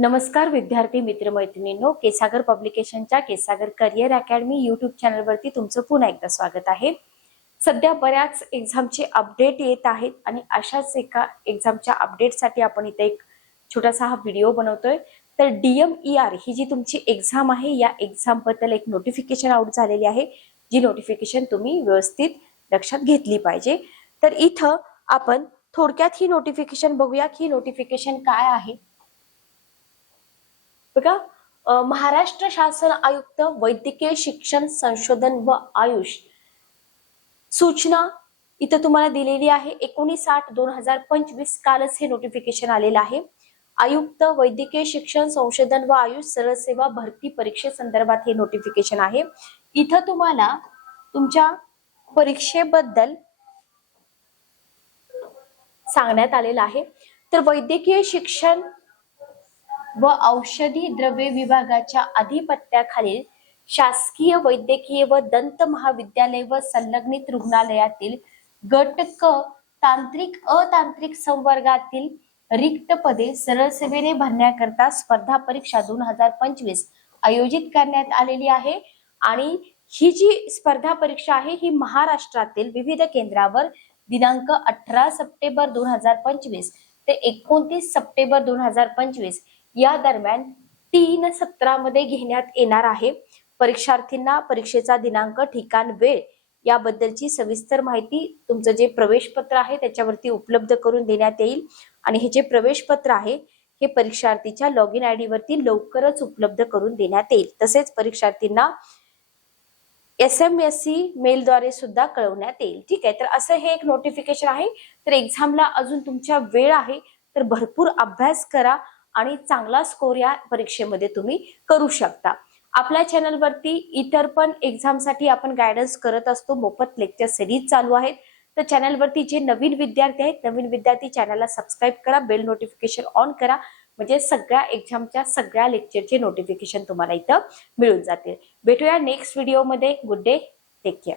नमस्कार विद्यार्थी मित्रमैत्रिणींनो. केसागर पब्लिकेशनच्या केसागर करिअर अकॅडमी युट्यूब चॅनलवरती तुमचं पुन्हा एकदा स्वागत आहे. सध्या बऱ्याच एक्झामचे अपडेट येत आहेत आणि अशाच एका एक्झामच्या अपडेटसाठी आपण इथे एक छोटासा हा व्हिडिओ बनवतोय. तर डीएम ई आर ही जी तुमची एक्झाम आहे या एक्झामबद्दल एक नोटिफिकेशन आउट झालेली आहे जी नोटिफिकेशन तुम्ही व्यवस्थित लक्षात घेतली पाहिजे. तर इथं आपण थोडक्यात ही नोटिफिकेशन बघूया की नोटिफिकेशन काय आहे. बघा महाराष्ट्र शासन आयुक्त वैद्यकीय शिक्षण संशोधन व आयुष सूचना इथं तुम्हाला दिलेली आहे. एकोणीस आठ दोन हजार पंचवीस कालच हे नोटिफिकेशन आलेलं आहे. आयुक्त वैद्यकीय शिक्षण संशोधन व आयुष सरळ सेवा भरती परीक्षेसंदर्भात हे नोटिफिकेशन आहे. इथं तुम्हाला तुमच्या परीक्षेबद्दल सांगण्यात आलेलं आहे. तर वैद्यकीय शिक्षण व औषधी द्रव्ये विभागाच्या अधिपत्याखालील शासकीय वैद्यकीय व दंत महाविद्यालय व संलग्नित रुग्णालयातील गट क तांत्रिक अतांत्रिक संवर्गातील रिक्त पदे सरळ सेवेने भरण्याकरता स्पर्धा परीक्षा दोन हजार पंचवीस आयोजित करण्यात आलेली आहे. आणि ही जी स्पर्धा परीक्षा आहे ही महाराष्ट्रातील विविध केंद्रावर दिनांक अठरा सप्टेंबर दोन हजार पंचवीस ते एकोणतीस सप्टेंबर दोन हजार पंचवीस या दरम्यान तीन सत्रामध्ये घेण्यात येणार आहे. परीक्षार्थींना परीक्षेचा दिनांक ठिकाण वेळ याबद्दलची सविस्तर माहिती तुमचं जे प्रवेश पत्र आहे त्याच्यावरती उपलब्ध करून देण्यात येईल. आणि हे जे प्रवेश पत्र आहे हे परीक्षार्थीच्या लॉग इन आय डी वरती लवकरच उपलब्ध करून देण्यात येईल. तसेच परीक्षार्थींना एस एम एस सी मेलद्वारे सुद्धा कळवण्यात येईल. ठीक आहे तर असं हे एक नोटिफिकेशन आहे. तर एक्झामला अजून तुमच्या वेळ आहे. तर भरपूर अभ्यास करा. आणि चांगला स्कोर या परीक्षेमध्ये तुम्ही करू शकता. आपल्या चॅनलवरती इतर पण एक्झामसाठी आपण गायडन्स करत असतो. मोफत लेक्चर सिरीज चालू आहेत. तर चॅनलवरती जे नवीन विद्यार्थी आहेत नवीन विद्यार्थी चॅनलला सबस्क्राईब करा बेल नोटिफिकेशन ऑन करा. म्हणजे सगळ्या एक्झामच्या सगळ्या लेक्चरचे नोटिफिकेशन तुम्हाला इथं मिळून जातील. भेटूया नेक्स्ट व्हिडिओमध्ये गुड डे टेक केअर